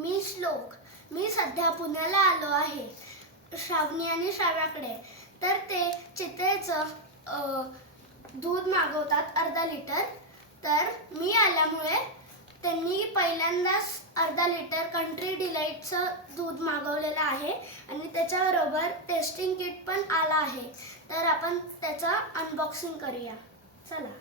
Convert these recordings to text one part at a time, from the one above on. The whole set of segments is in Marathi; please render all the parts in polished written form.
मी श्लोक. मी सध्या पुण्याला आलो आहे श्रावणी आणि श्राव्याकडे. तर ते चित्रेचं दूध मागवतात अर्धा लिटर. तर मी आल्यामुळे त्यांनी पहिल्यांदाच अर्धा लिटर कंट्री डिलाईटचं दूध मागवलेलं आहे आणि त्याच्याबरोबर टेस्टिंग किट पण आला आहे. तर आपण त्याचं अनबॉक्सिंग करूया. चला.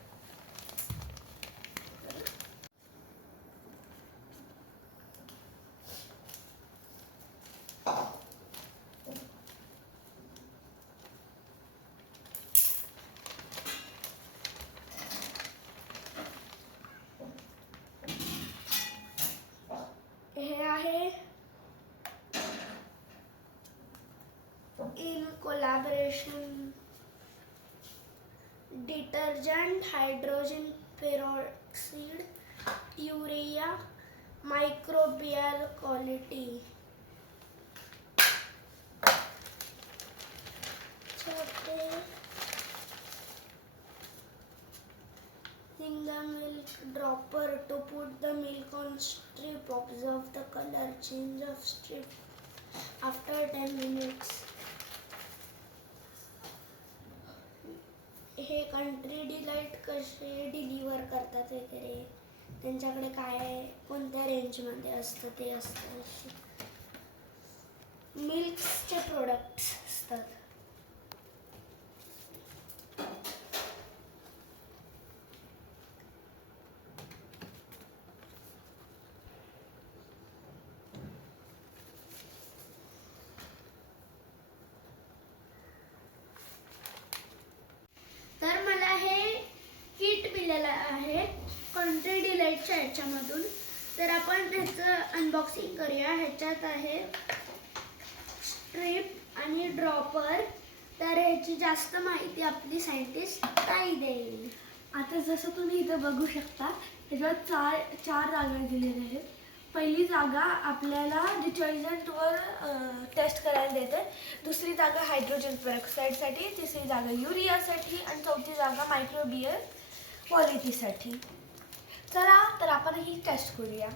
हे आहे in collaboration detergent, hydrogen peroxide, urea, microbial quality. Using the milk dropper to put the milk on strip. Observe the color change of strip after 10 minutes. हे कंट्री डिलाईट कसे डिलिव्हर करतात वगैरे, त्यांच्याकडे काय कोणत्या रेंजमध्ये असतं ते असतं. मिल्कचे प्रोडक्ट्स असतात. तर मला हे किट मिळालं आहे कंट्री डिलाईटच्या ह्याच्यामधून. तर आपण ह्याचं अनबॉक्सिंग करूया. ह्याच्यात आहे स्ट्रिप आणि ड्रॉपर. तर ह्याची जास्त माहिती आपली सायंटिस्ट ताई देईल. आता जसं तुम्ही इथं बघू शकता, ह्याच्यात चार जागा दिलेल्या आहेत. पहिली जागा आपल्याला डिटर्जंटवर टेस्ट करायला देते. दुसरी जागा हायड्रोजन पेरोक्साईडसाठी, तिसरी जागा युरियासाठी आणि चौथी जागा मायक्रोबियल क्वालिटीसाठी. चला तर आपण ही टेस्ट करूया.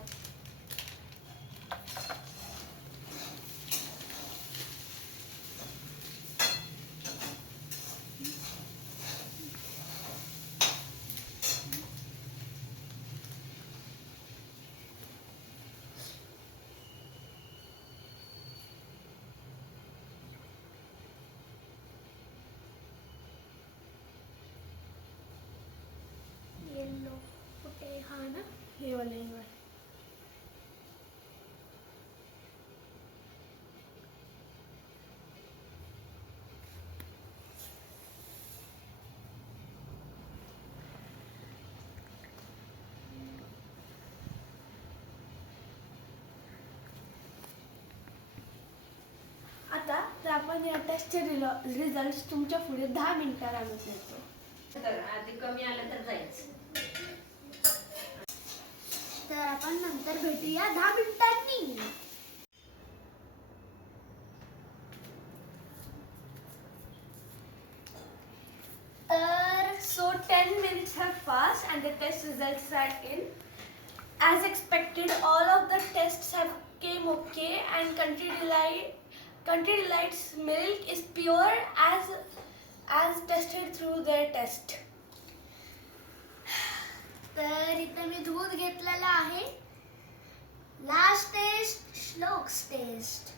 येलो कुठे हा ना, हे वाले आता तर आपण या टेस्टचे रिझल्ट तुमच्या पुढे 10 मिनिटात आणून देतो. आधी कमी आलं तर जायचं. तर आपण नंतर भेटूया 10 मिनिटांनी. So 10 minutes have passed and the test results are in. As expected, all of the tests have came okay and Country Delight's milk is pure as tested through their test. तर इथे मी दूध घेतलेलं आहे. Last test, shlokas taste.